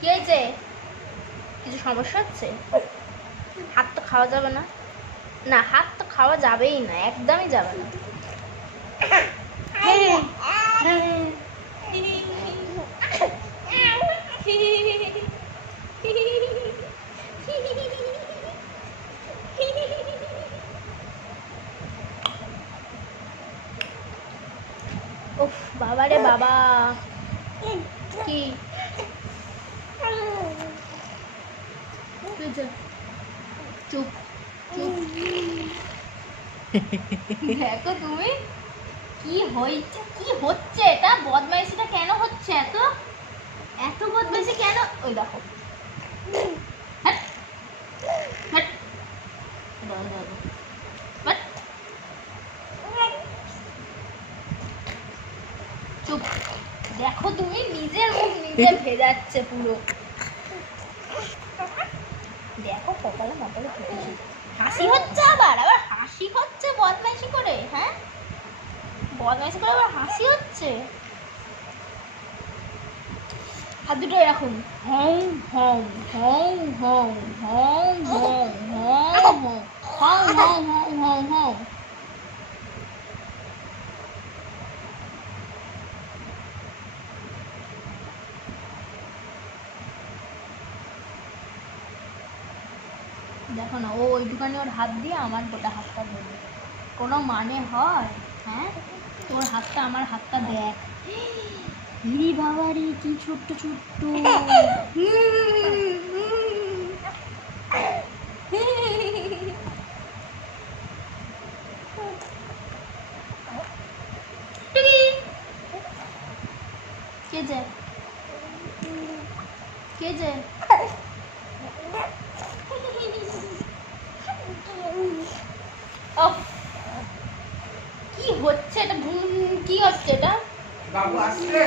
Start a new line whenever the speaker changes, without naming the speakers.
কি হয়েছে? কিছু সমস্যা হচ্ছে? হাত তো খাওয়া যাবে না। না, হাত তো খাওয়া যাবেই না, একদমই যাবে না। উফ, বাবা রে বাবা। কি? হয়েছে? চুপ চুপ। দেখো তুমি কি কি হচ্ছে এটা? বদমাইশিটা কেন হচ্ছে এত? এত বদমাইশি কেন? ওই দেখো। দাও, দাও। হ্যাট। চুপ। দেখো তুমি নিজের মুখ নিজে ভেজাচ্ছে পুরো। দেখো কপালে মপালে ফুটেছে হাসি হচ্ছে আবার আবার হাসি হচ্ছে বদমাইশি করে হ্যাঁ বদমাইশি করে আবার হাসি হচ্ছে হাত দুটো এরকম হং হং হং হং হং হং হং হং হং হং হং হং হং দেখো না, ও ওইটুখানি ওর হাত দিয়ে আমার গোটা হাতটা ধরবে। কোনো মানে হয়? হ্যাঁ? তোর হাতটা, আমার হাতটা দেখ। হিরি বাবা রে, কি ছোট্ট ছোট্ট। কে যে? কে যে উফ, কি হচ্ছে এটা? কি হচ্ছে এটা?
বাবু আসলে